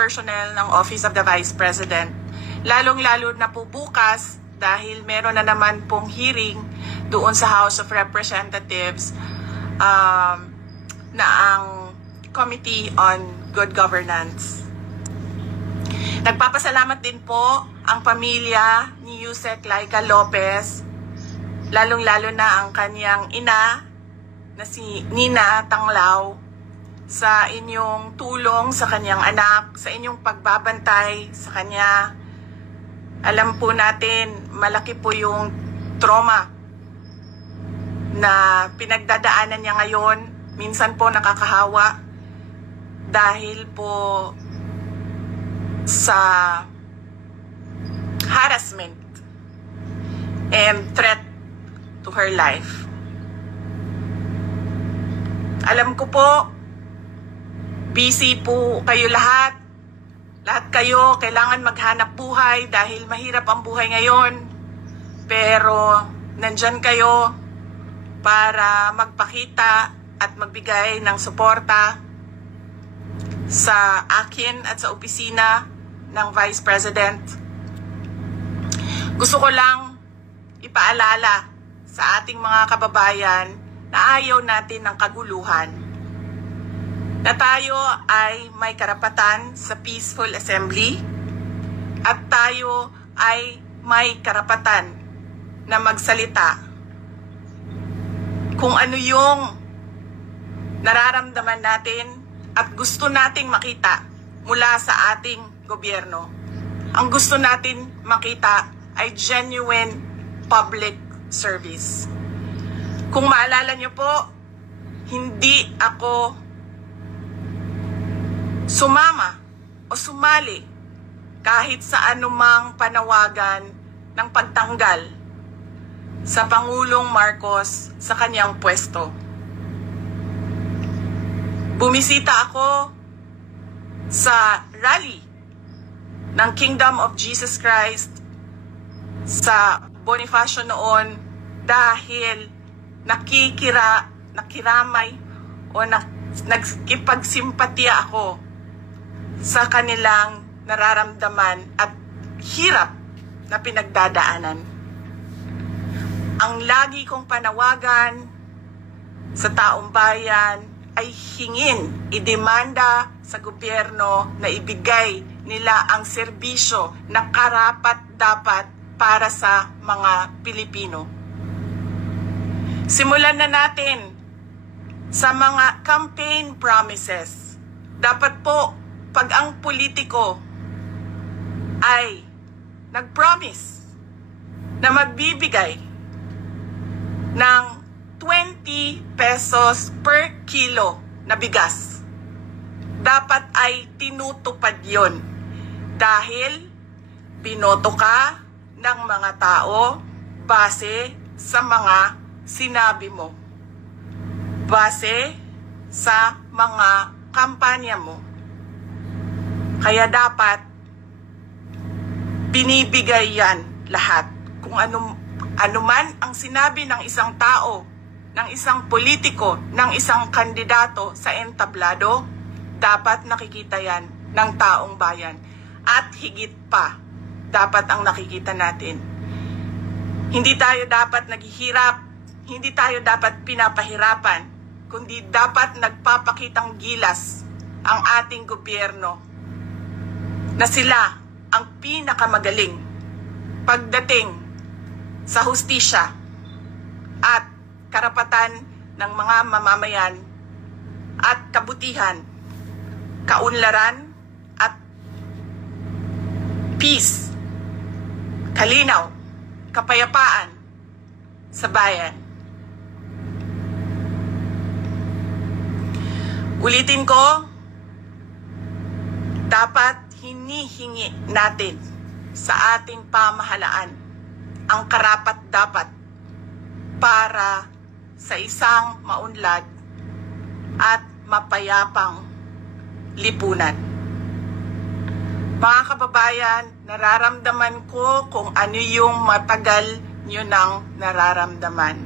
personnel ng Office of the Vice President. Lalong-lalo na po bukas dahil meron na naman pong hearing doon sa House of Representatives na ang Committee on Good Governance. Nagpapasalamat din po ang pamilya ni Yusek Laika Lopez, lalong-lalo na ang kanyang ina na si Nina Tanglao, sa inyong tulong sa kanyang anak, sa inyong pagbabantay sa kanya. Alam po natin, malaki po yung trauma na pinagdadaanan niya ngayon. Minsan po nakakahawa dahil po sa harassment and threat to her life. Alam ko po, busy po kayo lahat. Lahat kayo kailangan maghanap buhay dahil mahirap ang buhay ngayon. Pero nandyan kayo para magpakita at magbigay ng suporta sa akin at sa opisina ng Vice President. Gusto ko lang ipaalala sa ating mga kababayan na ayaw natin ng kaguluhan, na tayo ay may karapatan sa peaceful assembly at tayo ay may karapatan na magsalita kung ano yung nararamdaman natin at gusto nating makita mula sa ating gobyerno. Ang gusto natin makita ay genuine public service. Kung maalala nyo po, hindi ako sumama o sumali kahit sa anumang panawagan ng pagtanggal sa Pangulong Marcos sa kanyang pwesto. Bumisita ako sa rally ng Kingdom of Jesus Christ sa Bonifacio noon dahil nakikiramay o nagkipagsimpatya ako sa kanilang nararamdaman at hirap na pinagdadaanan. Ang lagi kong panawagan sa taong bayan ay hingin, idemanda sa gobyerno na ibigay nila ang serbisyo na karapat-dapat para sa mga Pilipino. Simulan na natin sa mga campaign promises. Dapat po, pag ang politiko ay nag-promise na magbibigay ng 20 pesos per kilo na bigas, dapat ay tinutupad yon dahil binoto ka ng mga tao base sa mga sinabi mo, base sa mga kampanya mo. Kaya dapat binibigay yan lahat. Kung ano man ang sinabi ng isang tao, ng isang politiko, ng isang kandidato sa entablado, dapat nakikita yan ng taong bayan. At higit pa, dapat ang nakikita natin. Hindi tayo dapat naghihirap, hindi tayo dapat pinapahirapan, kundi dapat nagpapakitang gilas ang ating gobyerno na sila ang pinakamagaling pagdating sa hustisya at karapatan ng mga mamamayan at kabutihan, kaunlaran at peace, kalinaw, kapayapaan sa bayan. Ulitin ko, dapat hinihingi natin sa ating pamahalaan ang karapat-dapat para sa isang maunlad at mapayapang lipunan. Mga kababayan, nararamdaman ko kung ano yung matagal nyo nang nararamdaman.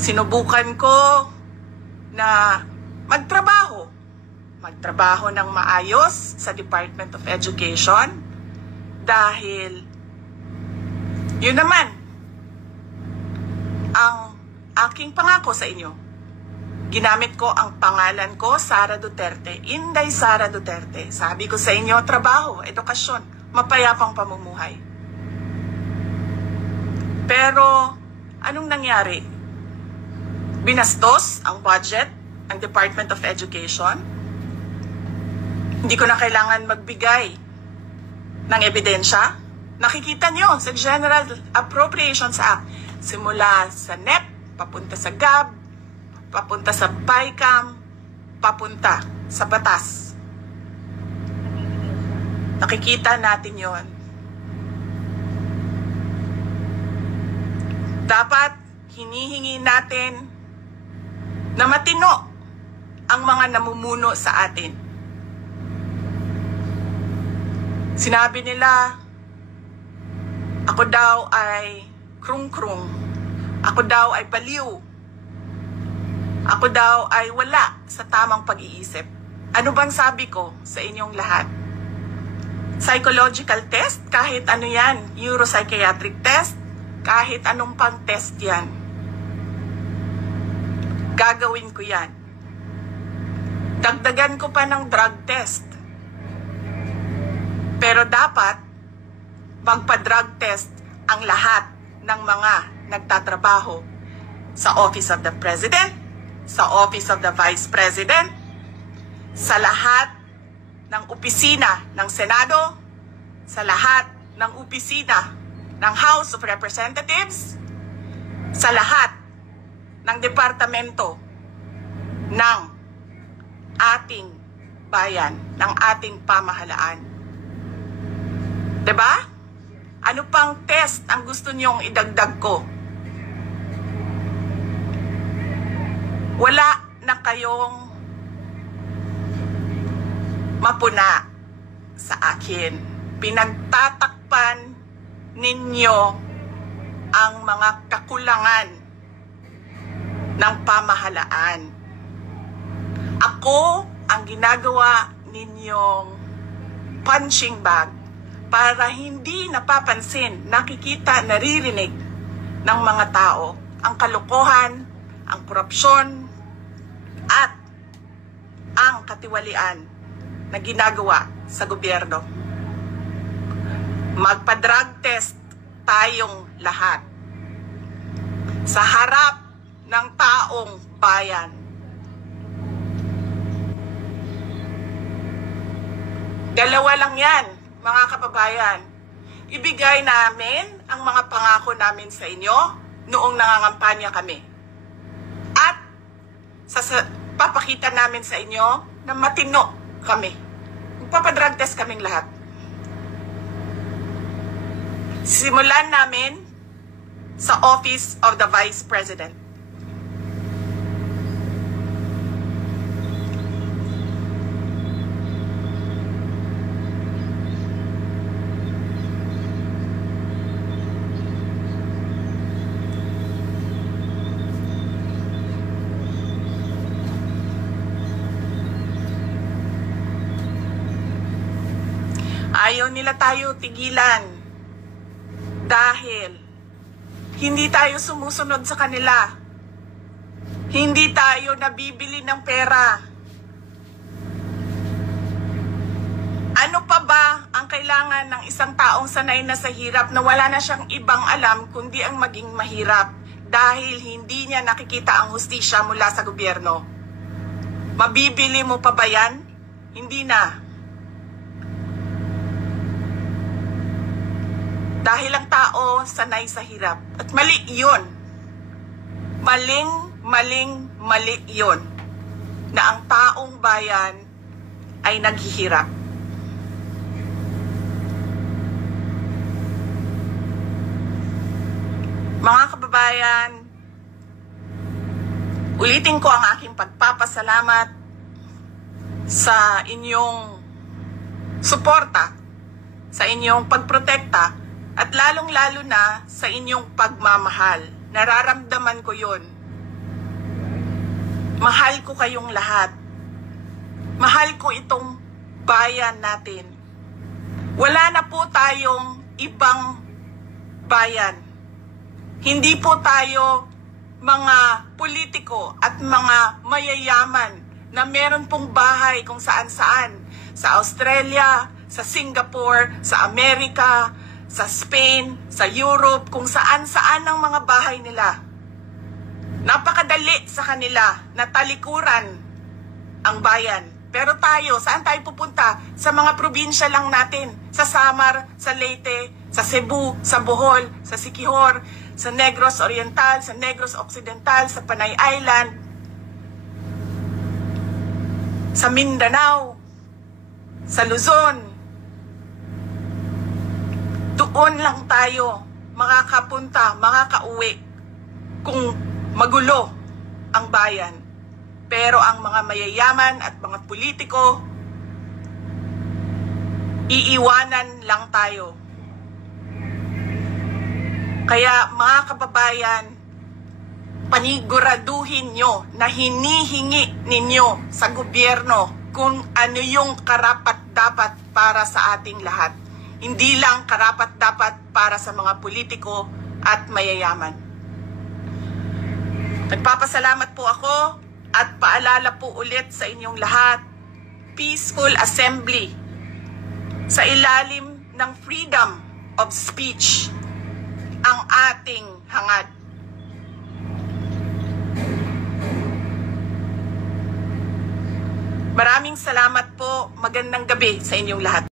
Sinubukan ko na magtrabaho magtrabaho ng maayos sa Department of Education dahil yun naman ang aking pangako sa inyo. Ginamit ko ang pangalan ko, Sara Duterte, Inday Sara Duterte. Sabi ko sa inyo, trabaho, edukasyon, mapayapang pamumuhay. Pero anong nangyari? Binastos ang budget, ang Department of Education. Hindi ko na kailangan magbigay ng ebidensya. Nakikita nyo sa General Appropriations Act, simula sa NEP, papunta sa GAB, papunta sa PICAM, papunta sa batas. Nakikita natin yon. Dapat hinihingi natin na matino ang mga namumuno sa atin. Sinabi nila, ako daw ay krung-krung. Ako daw ay baliw. Ako daw ay wala sa tamang pag-iisip. Ano bang sabi ko sa inyong lahat? Psychological test, kahit ano yan, neuropsychiatric test, kahit anong pang test yan. Gagawin ko yan. Dagdagan ko pa ng drug test. Pero dapat magpa-drug test ang lahat ng mga nagtatrabaho sa Office of the President, sa Office of the Vice President, sa lahat ng opisina ng Senado, sa lahat ng opisina ng House of Representatives, sa lahat ng departamento ng ating bayan, ng ating pamahalaan. Diba? Ano pang test ang gusto niyong idagdag ko? Wala na kayong mapuna sa akin. Pinagtatakpan ninyo ang mga kakulangan ng pamahalaan. Ako ang ginagawa ninyong punching bag para hindi napapansin, nakikita, naririnig ng mga tao ang kalokohan, ang korupsyon, at ang katiwalian na ginagawa sa gobyerno. Magpa-drug test tayong lahat sa harap ng taong bayan. Dalawa lang yan, mga kababayan. Ibigay namin ang mga pangako namin sa inyo noong nangangampanya kami. At papakita namin sa inyo na matino kami. Magpapadrug test kaming lahat. Simulan namin sa Office of the Vice President. Ayaw nila tayo tigilan dahil hindi tayo sumusunod sa kanila. Hindi tayo nabibili ng pera. Ano pa ba ang kailangan ng isang taong sanay na sa hirap na wala na siyang ibang alam kundi ang maging mahirap dahil hindi niya nakikita ang hustisya mula sa gobyerno? Mabibili mo pa ba yan? Hindi na. Dahil ang tao sanay sa hirap. At mali yun. Mali yun. Na ang taong bayan ay naghihirap. Mga kababayan, ulitin ko ang aking pagpapasalamat sa inyong suporta, sa inyong pagprotekta, at lalong-lalo na sa inyong pagmamahal. Nararamdaman ko yun. Mahal ko kayong lahat. Mahal ko itong bayan natin. Wala na po tayong ibang bayan. Hindi po tayo mga politiko at mga mayayaman na meron pong bahay kung saan-saan. Sa Australia, sa Singapore, sa Amerika, sa Spain, sa Europe, kung saan-saan ang mga bahay nila. Napakadali sa kanila na talikuran ang bayan. Pero tayo, saan tayo pupunta? Sa mga probinsya lang natin. Sa Samar, sa Leyte, sa Cebu, sa Bohol, sa Siquijor, sa Negros Oriental, sa Negros Occidental, sa Panay Island, sa Mindanao, sa Luzon. Doon lang tayo makakapunta, makakauwi kung magulo ang bayan. Pero ang mga mayayaman at mga politiko, iiwanan lang tayo. Kaya mga kababayan, paniguraduhin nyo na hinihingi ninyo sa gobyerno kung ano yung karapat-dapat para sa ating lahat. Hindi lang karapat-dapat para sa mga politiko at mayayaman. Nagpapasalamat po ako at paalala po ulit sa inyong lahat, peaceful assembly sa ilalim ng freedom of speech ang ating hangad. Maraming salamat po. Magandang gabi sa inyong lahat.